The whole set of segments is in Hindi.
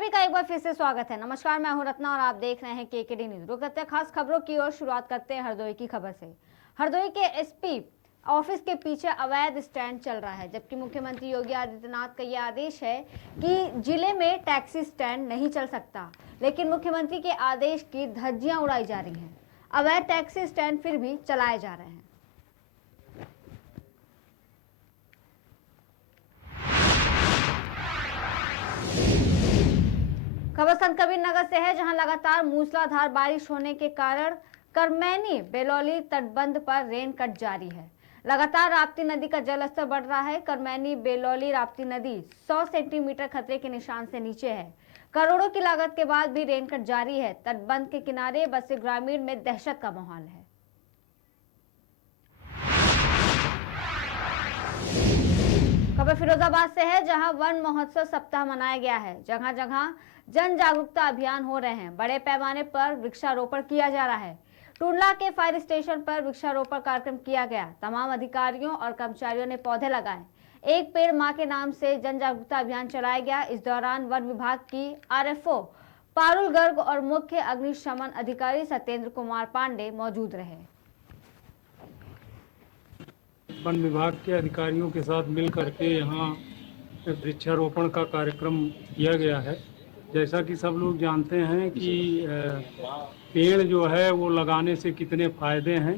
सभी का एक बार फिर से स्वागत है। नमस्कार, मैं हूं रत्ना और आप देख रहे हैं केकेडी न्यूज। रुक करते हैं खास खबरों की ओर। शुरुआत करते हैं हरदोई की खबर से। हरदोई के एसपी ऑफिस के पीछे अवैध स्टैंड चल रहा है, जबकि मुख्यमंत्री योगी आदित्यनाथ का यह आदेश है कि जिले में टैक्सी स्टैंड नहीं चल सकता, लेकिन मुख्यमंत्री के आदेश की धज्जियां उड़ाई जा रही हैं। अवैध टैक्सी स्टैंड फिर भी चलाए जा रहे हैं। खबर संत कबीर नगर से है, जहां लगातार मूसलाधार बारिश होने के कारण करमैनी बेलौली तटबंध पर रेन कट जारी है। लगातार राप्ती नदी का जलस्तर बढ़ रहा है। करमैनी बेलौली राप्ती नदी 100 सेंटीमीटर खतरे के निशान से नीचे है। करोड़ों की लागत के बाद भी रेन कट जारी है। तटबंध के किनारे बसे ग्रामीण में दहशत का माहौल है। खबर फिरोजाबाद से है, जहां वन महोत्सव सप्ताह मनाया गया है। जगह जगह जन जागरूकता अभियान हो रहे हैं। बड़े पैमाने पर वृक्षारोपण किया जा रहा है। टूंडला के फायर स्टेशन पर वृक्षारोपण कार्यक्रम किया गया। तमाम अधिकारियों और कर्मचारियों ने पौधे लगाए। एक पेड़ मां के नाम से जन जागरूकता अभियान चलाया गया। इस दौरान वन विभाग की आरएफओ पारुल गर्ग और मुख्य अग्निशमन अधिकारी सत्येंद्र कुमार पांडे मौजूद रहे। वन विभाग के अधिकारियों के साथ मिल करके यहाँ वृक्षारोपण का कार्यक्रम किया गया है। जैसा कि सब लोग जानते हैं कि पेड़ जो है वो लगाने से कितने फायदे हैं,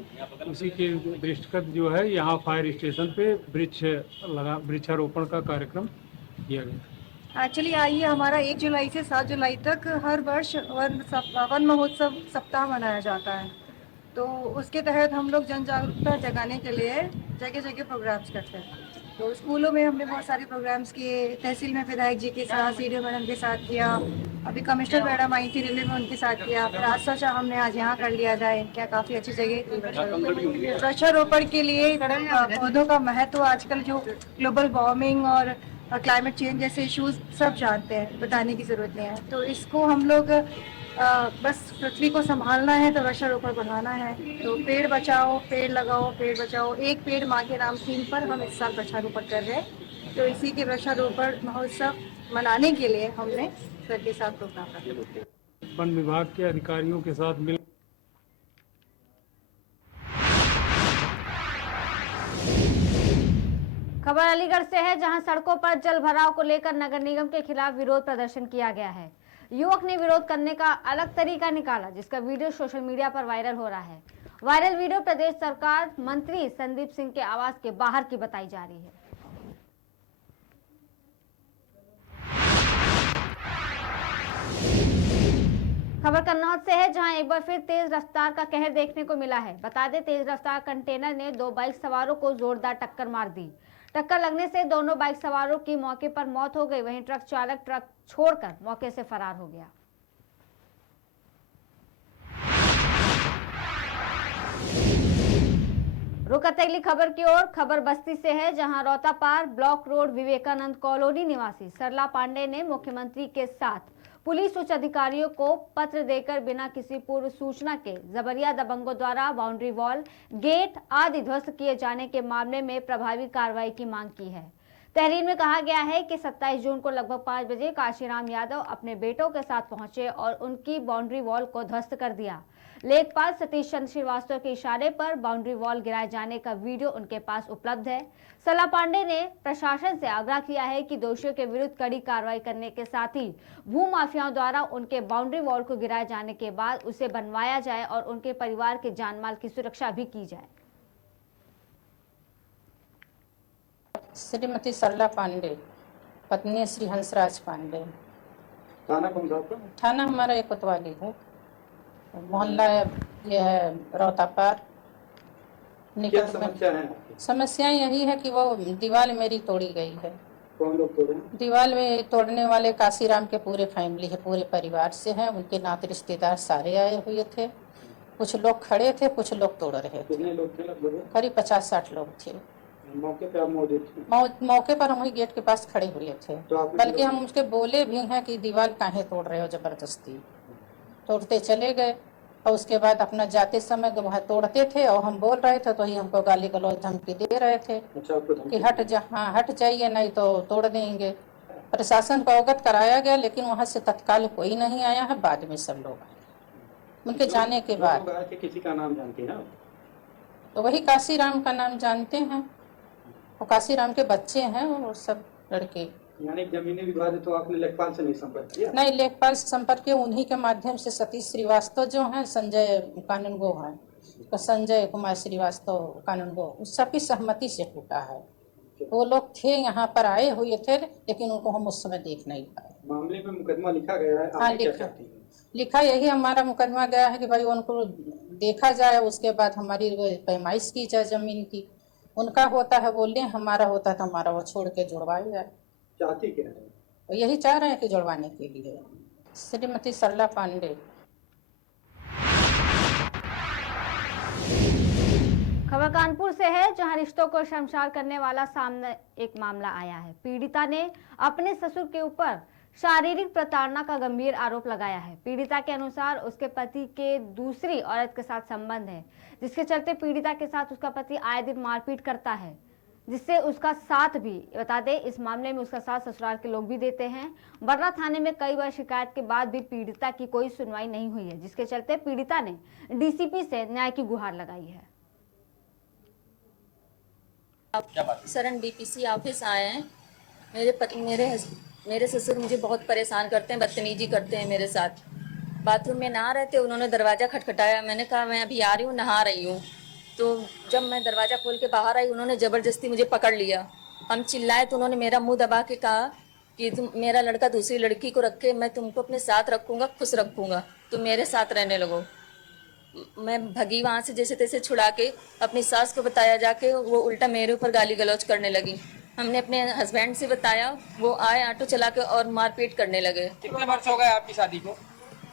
उसी के दृष्टिगत जो है यहाँ फायर स्टेशन पे वृक्षारोपण का कार्यक्रम किया गया। एक्चुअली आइए, हमारा 1 जुलाई से 7 जुलाई तक हर वर्ष वन महोत्सव सप्ताह मनाया जाता है। तो उसके तहत हम लोग जन जागरूकता जगाने के लिए जगह जगह प्रोग्राम्स करते हैं। तो स्कूलों में हमने बहुत सारे प्रोग्राम्स किए, तहसील में विधायक जी के साथ, सीडीओ मैडम के साथ किया, अभी कमिश्नर मैडम आई थी रेलवे में, उनके साथ किया। फिर आज सोचा हमने आज यहाँ कर लिया जाए, क्या काफ़ी अच्छी जगह थी। वृक्षारोपण के लिए पौधों का महत्व आजकल जो ग्लोबल वार्मिंग और क्लाइमेट चेंज जैसे इश्यूज सब जानते हैं, बताने की ज़रूरत नहीं है। तो इसको हम लोग बस पृथ्वी को संभालना है तो वृक्षारोपण बढ़ाना है। तो पेड़ बचाओ, पेड़ लगाओ, पेड़ बचाओ, एक पेड़ माँ के नाम थीम पर हम इस साल वृक्षारोपण कर रहे हैं। तो इसी के वृक्षारोपण महोत्सव मनाने के लिए हमने सर के साथ प्रोग्राम रखा। वन विभाग के अधिकारियों के साथ मिल खबर अलीगढ़ से है, जहां सड़कों पर जल भराव को लेकर नगर निगम के खिलाफ विरोध प्रदर्शन किया गया है। युवक ने विरोध करने का अलग तरीका निकाला, जिसका वीडियो सोशल मीडिया पर वायरल हो रहा है। वायरल वीडियो प्रदेश सरकार मंत्री संदीप सिंह के आवास के बाहर की बताई जा रही है। खबर कन्नौज से है, जहां एक बार फिर तेज रफ्तार का कहर देखने को मिला है। बता दें, तेज रफ्तार कंटेनर ने 2 बाइक सवारों को जोरदार टक्कर मार दी। टक्कर लगने से दोनों बाइक सवारों की मौके पर मौत हो गई। वहीं ट्रक चालक ट्रक छोड़कर मौके से फरार हो गया। रुक अगली खबर की ओर। खबर बस्ती से है, जहां रौतापार ब्लॉक रोड विवेकानंद कॉलोनी निवासी सरला पांडे ने मुख्यमंत्री के साथ पुलिस उच्च अधिकारियों को पत्र देकर बिना किसी पूर्व सूचना के जबरिया दबंगों द्वारा बाउंड्री वॉल, गेट आदि ध्वस्त किए जाने के मामले में प्रभावी कार्रवाई की मांग की है। तहरीर में कहा गया है कि 27 जून को लगभग 5 बजे काशीराम यादव अपने बेटों के साथ पहुंचे और उनकी बाउंड्री वॉल को ध्वस्त कर दिया। लेखपाल सतीश चंद्र श्रीवास्तव के इशारे पर बाउंड्री वॉल गिराए जाने का वीडियो उनके पास उपलब्ध है। सरला पांडे ने प्रशासन से आग्रह किया है कि दोषियों के विरुद्ध कड़ी कार्रवाई करने के साथ ही भू माफियाओं द्वारा उनके बाउंड्री वॉल को गिराए जाने के बाद उसे बनवाया जाए और उनके परिवार के जानमाल की सुरक्षा भी की जाए। श्रीमती सरला पांडे, पत्नी श्री हंसराज पांडे। थाना कौन सा आपका? थाना हमारा एक कोतवाली है, मोहल्ला ये है रौतापार। क्या समस्या है? समस्या यही है कि वो दीवार मेरी तोड़ी गई है। कौन लोग तोड़े? दीवार में तोड़ने वाले काशीराम के पूरे फैमिली है, पूरे परिवार से है। उनके नाते रिश्तेदार सारे आए हुए थे। कुछ लोग खड़े थे, कुछ लोग तोड़ रहे थे। कितने लोग थे लगभग? करीब 50-60 लोग थे। मौके पे आप मौजूद थे? मौके पर हम वही गेट के पास खड़े हुए थे। तो बल्कि हम उसके बोले भी हैं कि दीवार काहे तोड़ रहे हो जबरदस्ती। तोड़ते चले गए और उसके बाद अपना जाते समय वह तोड़ते थे और हम बोल रहे थे तो ही हमको गाली गलौज धमकी दे रहे थे। अच्छा, आपको कि हट जाइए नहीं तो तोड़ देंगे। प्रशासन को अवगत कराया गया, लेकिन वहां से तत्काल कोई नहीं आया है। बाद में सब लोग आए उनके जाने के बाद। किसी का नाम जानते हैं आप? तो वही काशीराम का नाम जानते हैं, वो काशीराम के बच्चे हैं और सब लड़के। यानी जमीनी विवाद है, तो आपने लेखपाल से नहीं संपर्क किया? नहीं, लेखपाल से संपर्क किया, उन्हीं के माध्यम से सतीश श्रीवास्तव जो हैं, संजय कानूनगो हैं, तो संजय कुमार श्रीवास्तव कानूनगो, उस सबकी सहमति से टूटा है। वो लोग थे, यहाँ पर आए हुए थे, लेकिन उनको हम उस समय देख नहीं पाए। मामले में मुकदमा लिखा गया है, हाँ, आप क्या चाहती हैं? लिखा यही हमारा मुकदमा गया है कि भाई उनको देखा जाए, उसके बाद हमारी पैमाइश की जाए जमीन की। उनका होता है वो लें, हमारा होता है तो हमारा वो छोड़ के जुड़वाया जाए। चाहती क्या है? तो यही चाह रहे हैं कि जुड़वाने के लिए। श्रीमती सरला पांडे। खबर कानपुर से है, जहां रिश्तों को शर्मसार करने वाला सामने एक मामला आया है। पीड़िता ने अपने ससुर के ऊपर शारीरिक प्रताड़ना का गंभीर आरोप लगाया है। पीड़िता के अनुसार उसके पति के दूसरी औरत के साथ संबंध है, जिसके चलते पीड़िता के साथ उसका पति आए दिन मारपीट करता है, जिससे उसका साथ भी, बता दें इस मामले में उसका साथ ससुराल के लोग भी देते हैं। बर्रा थाने में कई बार शिकायत के बाद भी पीड़िता की कोई सुनवाई नहीं हुई है, जिसके चलते पीड़िता ने डीसीपी से न्याय की गुहार लगाई है। सरन डीपीसी ऑफिस आए हैं। मेरे ससुर मुझे बहुत परेशान करते हैं, बदतमीजी करते हैं मेरे साथ। बाथरूम में नहा रहे थे, उन्होंने दरवाज़ा खटखटाया। मैंने कहा मैं अभी आ रही हूँ, नहा रही हूँ। तो जब मैं दरवाज़ा खोल के बाहर आई, उन्होंने ज़बरदस्ती मुझे पकड़ लिया। हम चिल्लाए तो उन्होंने मेरा मुंह दबा के कहा कि तुम, मेरा लड़का दूसरी लड़की को रखे, मैं तुमको अपने साथ रखूँगा, खुश रखूँगा, तुम मेरे साथ रहने लगो। मैं भगी वहाँ से जैसे तैसे छुड़ा के। अपनी सास को बताया जाके, वो उल्टा मेरे ऊपर गाली गलौज करने लगी। हमने अपने हस्बैंड से बताया, वो आए ऑटो चला के और मारपीट करने लगे। कितने वर्ष हो गए आपकी शादी को?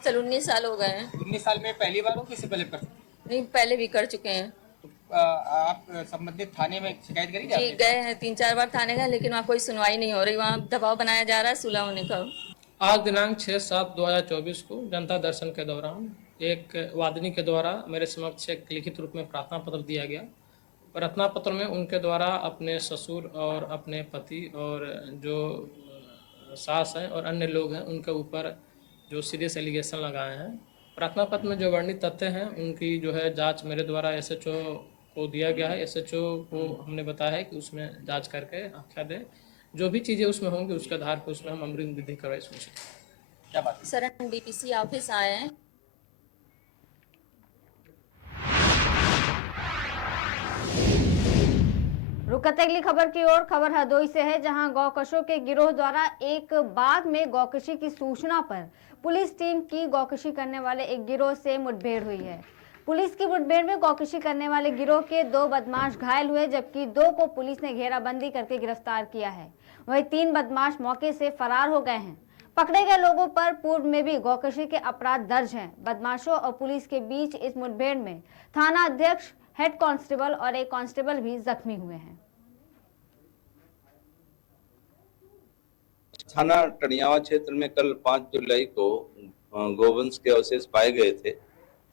चल 19 साल हो गए हैं। 19 साल में पहली बार हो किससे पहले कर? नहीं, पहले भी कर चुके हैं। तो आप संबंधित थाने में शिकायत करी? जी गए हैं, 3-4 बार थाने गए, लेकिन वहाँ कोई सुनवाई नहीं हो रही। वहाँ दबाव बनाया जा रहा है सुलह होने का। आज दिनांक 6/7/2024 को जनता दर्शन के दौरान एक वादिनी के द्वारा मेरे समक्ष एक लिखित रूप में प्रार्थना पत्र दिया गया। प्रार्थना पत्र में उनके द्वारा अपने ससुर और अपने पति और जो सास हैं और अन्य लोग हैं, उनके ऊपर जो सीरियस एलिगेशन लगाए हैं। प्रार्थना पत्र में जो वर्णित तथ्य हैं, उनकी जो है जांच मेरे द्वारा एसएचओ को दिया गया है। एसएचओ को हमने बताया है कि उसमें जांच करके आख्या दें, जो भी चीज़ें उसमें होंगी उसके आधार पर उसमें हम अमृत विधि कार्रवाई सुनिश्चित करेंगे। क्या बात? सरन डीपीसी ऑफिस आए हैं। रुक करते अगली खबर की ओर। खबर हरदोई से है, जहां गौकशों के गिरोह द्वारा एक बाग में गौकशी की सूचना पर पुलिस टीम की गौकशी करने वाले एक गिरोह से मुठभेड़ हुई है। पुलिस की मुठभेड़ में गौकशी करने वाले गिरोह के 2 बदमाश घायल हुए, जबकि 2 को पुलिस ने घेराबंदी करके गिरफ्तार किया है। वहीं 3 बदमाश मौके से फरार हो गए हैं। पकड़े गए लोगों पर पूर्व में भी गौकशी के अपराध दर्ज हैं। बदमाशों और पुलिस के बीच इस मुठभेड़ में थाना अध्यक्ष, हेड कांस्टेबल और एक कांस्टेबल भी जख्मी हुए हैं। थाना टनियावा क्षेत्र में कल 5 जुलाई को गोवंश के अवशेष पाए गए थे,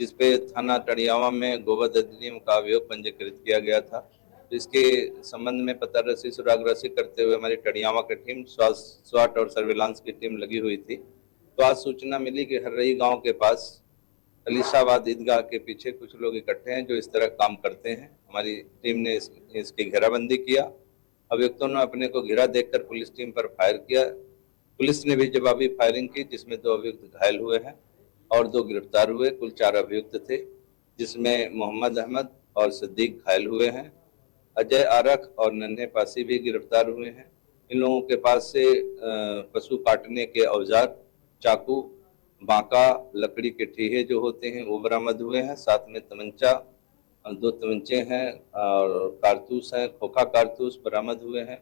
जिसपे थाना टनियावा में गोवध अधिनियम का अभियोग पंजीकृत किया गया था। इसके संबंध में पता रसी सुराग रसी करते हुए हमारी टनियावा की टीम, स्वाट और सर्विलांस की टीम लगी हुई थी। तो आज सूचना मिली कि हर्रई गांव के पास अलीशाबाद ईदगाह के पीछे कुछ लोग इकट्ठे हैं जो इस तरह काम करते हैं। हमारी टीम ने इसकी घेराबंदी किया। अभियुक्तों ने अपने को घिरा देखकर पुलिस टीम पर फायर किया। पुलिस ने भी जवाबी फायरिंग की, जिसमें 2 अभियुक्त घायल हुए हैं और 2 गिरफ्तार हुए। कुल 4 अभियुक्त थे, जिसमें मोहम्मद अहमद और सिद्दीक घायल हुए हैं। अजय आरख और नन्हे पासी भी गिरफ्तार हुए हैं। इन लोगों के पास से पशु काटने के औजार, चाकू, बांका, लकड़ी के ठीहे जो होते हैं वो बरामद हुए हैं। साथ में तमंचा, 2 तमंचे हैं और कारतूस हैं, खोखा कारतूस बरामद हुए हैं।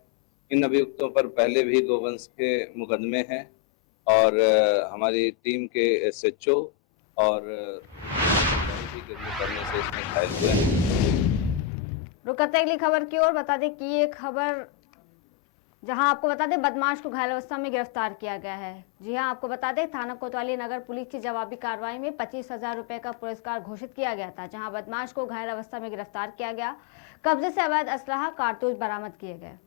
इन अभियुक्तों पर पहले भी गोवंश के मुकदमे हैं और हमारी टीम के एसएचओ और करने से इसमें घायल हुए हैं। रुक करते अगली खबर की ओर। बता दें कि ये खबर, जहां आपको बता दें बदमाश को घायल अवस्था में गिरफ्तार किया गया है। जी हां, आपको बता दें थाना कोतवाली नगर पुलिस की जवाबी कार्रवाई में 25,000 रुपए का पुरस्कार घोषित किया गया था, जहां बदमाश को घायल अवस्था में गिरफ्तार किया गया। कब्जे से अवैध असलाह, कारतूस बरामद किए गए।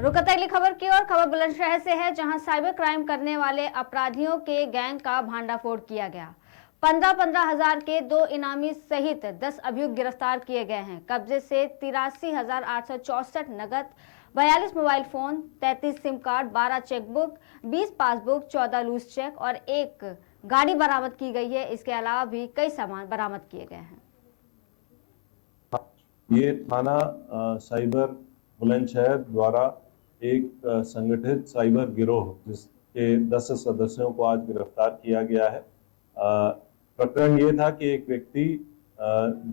रुकते अगली खबर की ओर। खबर बुलंदशहर से है, जहां साइबर क्राइम करने वाले अपराधियों के गैंग का भांडाफोड़ किया गया। 15-15 हजार के 2 इनामी सहित 10 अभियुक्त गिरफ्तार किए गए हैं। कब्जे से 83,864 नगद, 42 mobile phone, 33 sim card, 12 chequebook, 20 passbook, 14 loose cheque और 1 गाड़ी बरामद की गई है। इसके अलावा भी कई सामान बरामद किए गए हैं। ये थाना साइबर बुलंदशहर द्वारा एक संगठित साइबर गिरोह जिसके 10 सदस्यों को आज गिरफ्तार किया गया है। प्रकरण ये था कि एक व्यक्ति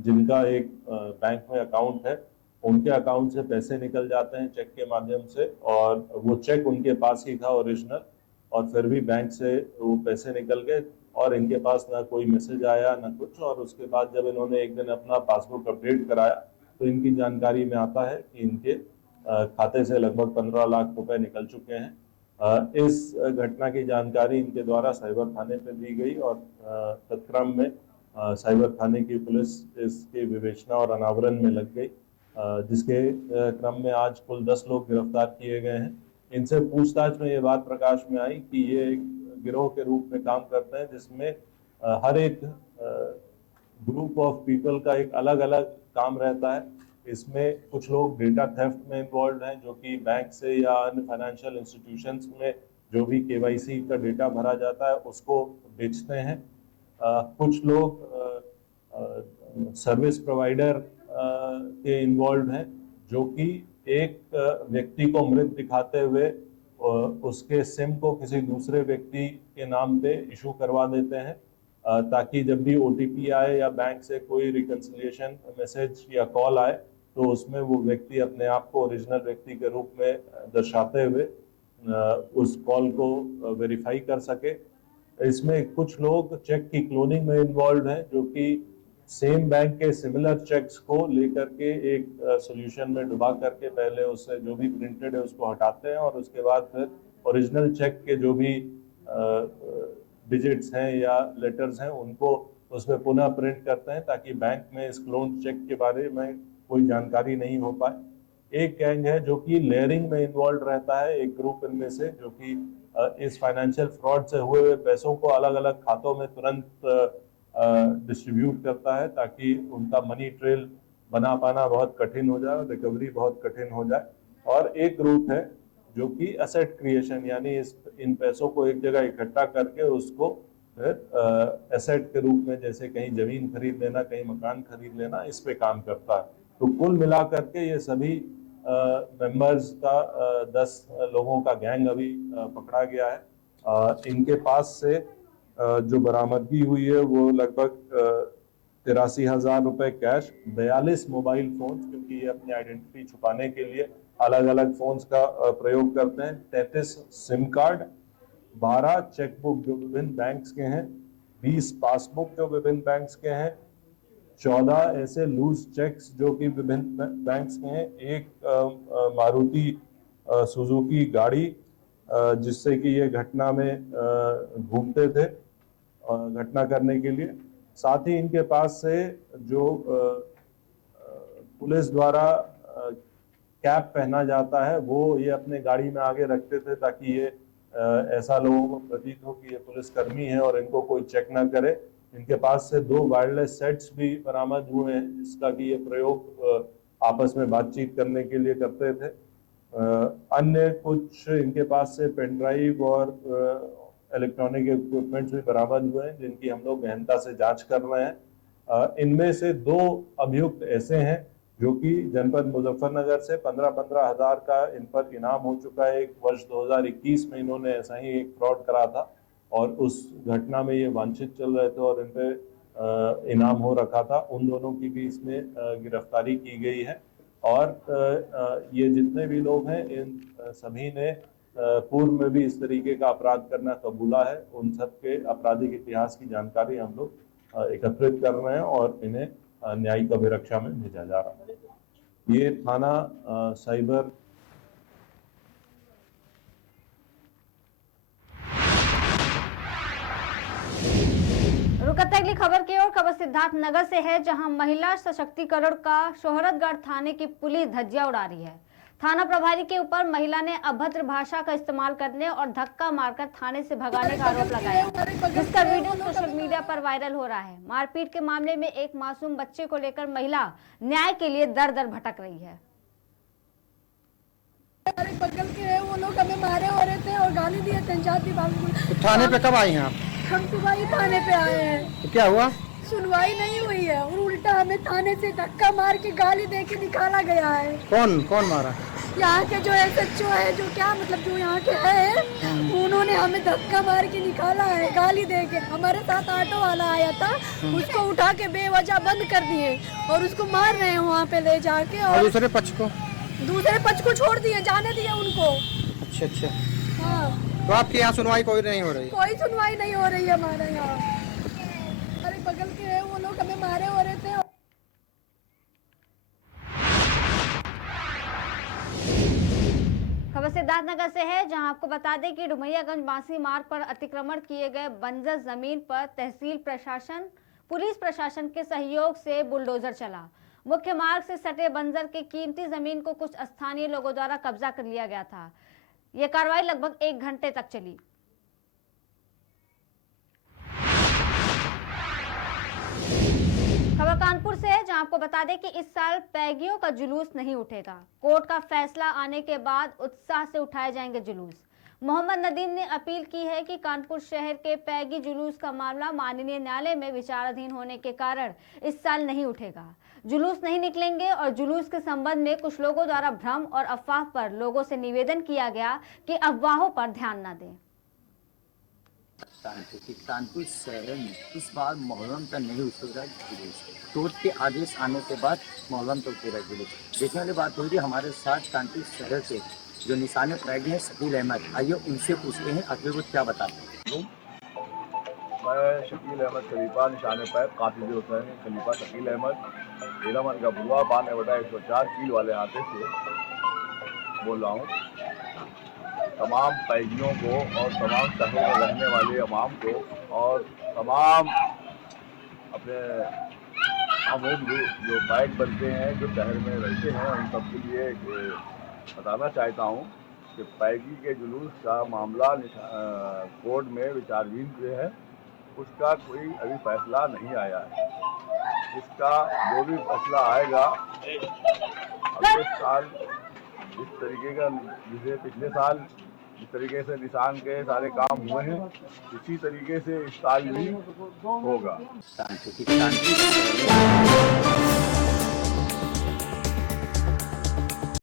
जिनका एक बैंक में अकाउंट है, उनके अकाउंट से पैसे निकल जाते हैं चेक के माध्यम से, और वो चेक उनके पास ही था ओरिजिनल, और फिर भी बैंक से वो पैसे निकल गए और इनके पास ना कोई मैसेज आया ना कुछ। और उसके बाद जब इन्होंने एक दिन अपना पासबुक अपडेट कराया तो इनकी जानकारी में आता है कि इनके खाते से लगभग 15 लाख रुपए निकल चुके हैं। इस घटना की जानकारी इनके द्वारा साइबर थाने पे दी गई और तत्क्रम में साइबर थाने की पुलिस इसके विवेचना और अनावरण में लग गई, जिसके क्रम में आज कुल 10 लोग गिरफ्तार किए गए हैं। इनसे पूछताछ में ये बात प्रकाश में आई कि ये एक गिरोह के रूप में काम करते हैं, जिसमें हर एक ग्रुप ऑफ पीपल का एक अलग अलग काम रहता है। इसमें कुछ लोग डेटा थेफ्ट में इन्वॉल्व हैं, जो कि बैंक से या अन्य फाइनेंशियल इंस्टीट्यूशंस में जो भी KYC का डेटा भरा जाता है उसको बेचते हैं। कुछ लोग सर्विस प्रोवाइडर के इन्वॉल्व हैं, जो कि एक व्यक्ति को मृत दिखाते हुए उसके सिम को किसी दूसरे व्यक्ति के नाम पे इशू करवा देते हैं, ताकि जब भी OTP आए या बैंक से कोई रिकंसिलिएशन मैसेज या कॉल आए तो उसमें वो व्यक्ति अपने आप को ओरिजिनल व्यक्ति के रूप में दर्शाते हुए उस कॉल को वेरीफाई कर सके। इसमें कुछ लोग चेक की क्लोनिंग में इन्वॉल्व हैं, जो कि सेम बैंक के सिमिलर चेक्स को लेकर के एक सॉल्यूशन में डुबा करके पहले उससे जो भी प्रिंटेड है उसको हटाते हैं और उसके बाद फिर ओरिजिनल चेक के जो भी डिजिट्स हैं या लेटर्स हैं उनको उसमें पुनः प्रिंट करते हैं, ताकि बैंक में इस क्लोन चेक के बारे में कोई जानकारी नहीं हो पाए। एक गैंग है जो कि लेयरिंग में इन्वॉल्व रहता है, एक ग्रुप इनमें से, जो कि इस फाइनेंशियल फ्रॉड से हुए हुए पैसों को अलग अलग खातों में तुरंत डिस्ट्रीब्यूट करता है, ताकि उनका मनी ट्रेल बना पाना बहुत कठिन हो जाए, रिकवरी बहुत कठिन हो जाए। और एक ग्रुप है जो कि एसेट क्रिएशन, यानी इन पैसों को एक जगह इकट्ठा करके उसको फिर एसेट के रूप में, जैसे कहीं जमीन खरीद लेना, कहीं मकान खरीद लेना, इस पे काम करता है। तो कुल मिलाकर के ये सभी मेंबर्स का 10 लोगों का गैंग अभी पकड़ा गया है। इनके पास से जो बरामदगी हुई है वो लगभग 83,000 रुपए कैश, 42 मोबाइल फोन, क्योंकि ये अपनी आइडेंटिटी छुपाने के लिए अलग अलग फोन्स का प्रयोग करते हैं, 33 सिम कार्ड, 12 चेकबुक जो विभिन्न बैंक्स के हैं, 20 पासबुक जो विभिन्न बैंक्स के हैं, 14 ऐसे लूज चेक्स जो कि विभिन्न बैंक्स के हैं, एक मारुति सुजुकी गाड़ी जिससे कि ये घटना में घूमते थे घटना करने के लिए। साथ ही इनके पास से जो पुलिस द्वारा कैप पहना जाता है वो ये अपने गाड़ी में आगे रखते थे, ताकि ये ऐसा लोगों को प्रतीत हो कि ये पुलिसकर्मी है और इनको कोई चेक ना करे। इनके पास से 2 वायरलेस सेट्स भी बरामद हुए हैं, जिसका कि ये प्रयोग आपस में बातचीत करने के लिए करते थे। अन्य कुछ इनके पास से पेन ड्राइव और इलेक्ट्रॉनिक इक्विपमेंट्स भी बरामद हुए हैं, जिनकी हम लोग गहनता से जांच कर रहे हैं। इनमें से 2 अभियुक्त ऐसे हैं जो कि जनपद मुजफ्फरनगर से 15-15 हजार का इन पर इनाम हो चुका है। एक वर्ष 2021 में इन्होंने ऐसा ही एक फ्रॉड करा था और उस घटना में ये वांछित चल रहे थे और इन पे इनाम हो रखा था। उन दोनों की भी इसमें गिरफ्तारी की गई है। और ये जितने भी लोग हैं, इन सभी ने पूर्व में भी इस तरीके का अपराध करना कबूला है। उन सब के आपराधिक इतिहास की जानकारी हम लोग एकत्रित कर रहे हैं और इन्हें न्यायिक अभिरक्षा में भेजा जा रहा है। ये थाना साइबर रुकते अगली खबर की ओर। खबर सिद्धार्थ नगर से है, जहां महिला सशक्तिकरण का शोहरतगढ़ थाने की पुलिस धज्जियां उड़ा रही है। थाना प्रभारी के ऊपर महिला ने अभद्र भाषा का इस्तेमाल करने और धक्का मारकर थाने से भगाने का आरोप लगाया, जिसका वीडियो सोशल मीडिया पर वायरल हो रहा है। मारपीट के मामले में एक मासूम बच्चे को लेकर महिला न्याय के लिए दर दर भटक रही है। हमारे बगल के है, वो लोग हमें मारे हो रहे थे और गाली दिए थे जाति बाबू। तो थाने पे कब आई हैं आप? हम सुबह ही थाने पे आए हैं। तो क्या हुआ? सुनवाई नहीं हुई है और उल्टा हमें थाने से धक्का मार के गाली दे के निकाला गया है। कौन मारा? यहाँ के जो SHO है, जो क्या मतलब जो यहाँ के है, उन्होंने हमें धक्का मार के निकाला है गाली दे के। हमारे साथ ऑटो वाला आया था, उसको उठा के बेवजह बंद कर दिए और उसको मार रहे हैं वहाँ पे ले जाके। और दूसरे पक्ष को छोड़ दिए, जाने दिए उनको। अच्छा। हाँ, तो आपके यहाँ सुनवाई कोई नहीं हो रही? कोई सुनवाई नहीं हो रही है हमारे यहाँ। हमारे बगल के है, वो लोग हमें मारे हो रहे थे। खबर सिद्धार्थनगर से है, जहां आपको बता दें कि डुमरियागंज बांसी मार्ग पर अतिक्रमण किए गए बंजर जमीन पर तहसील प्रशासन, पुलिस प्रशासन के सहयोग से बुलडोजर चला। मुख्य मार्ग से सटे बंजर की कीमती जमीन को कुछ स्थानीय लोगों द्वारा कब्जा कर लिया गया था। यह कार्रवाई लगभग 1 घंटे तक चली। खबर कानपुर से है, जहां आपको बता दें कि इस साल पैगियों का जुलूस नहीं उठेगा। कोर्ट का फैसला आने के बाद उत्साह से उठाए जाएंगे जुलूस। मोहम्मद नदीम ने अपील की है कि कानपुर शहर के पैगी जुलूस का मामला माननीय न्यायालय में विचाराधीन होने के कारण इस साल नहीं उठेगा। जुलूस नहीं निकलेंगे और जुलूस के संबंध में कुछ लोगों द्वारा भ्रम और अफवाह पर लोगों से निवेदन किया गया कि अफवाहों पर ध्यान न दें। कानपुर शहर में इस बार मोहर्रम का नहीं उठेगा जुलूस। कोर्ट के आदेश आने के बाद मोहर्रम तो उठेगा जुलूस। देखने वाली बात होगी। हमारे साथ कानपुर शहर से जो निशाने पैग हैं शकील अहमद, आइए उनसे पूछते हैं आखिर वो क्या बताते हैं। मैं शकील अहमद खलीफा, निशाने पैग काफिल हुसैन खलीफा शकील अहमद, हीरामन का बुआ 92/104 कील वाले हाथे से बोल रहा हूँ। तमाम पैगियों को और तमाम शहरों में रहने वाले अवाम को और तमाम अपने अमूम जो पैग बनते हैं जो शहर में रहते हैं उन सब के लिए बताना चाहता हूँ कि पैगी के जुलूस का मामला कोर्ट में विचाराधीन है। उसका कोई अभी फैसला नहीं आया है। इसका जो भी फैसला आएगा अगले साल जिस तरीके का, जिसे पिछले साल जिस तरीके से निशान के सारे काम हुए हैं इसी तरीके से इस साल भी होगा।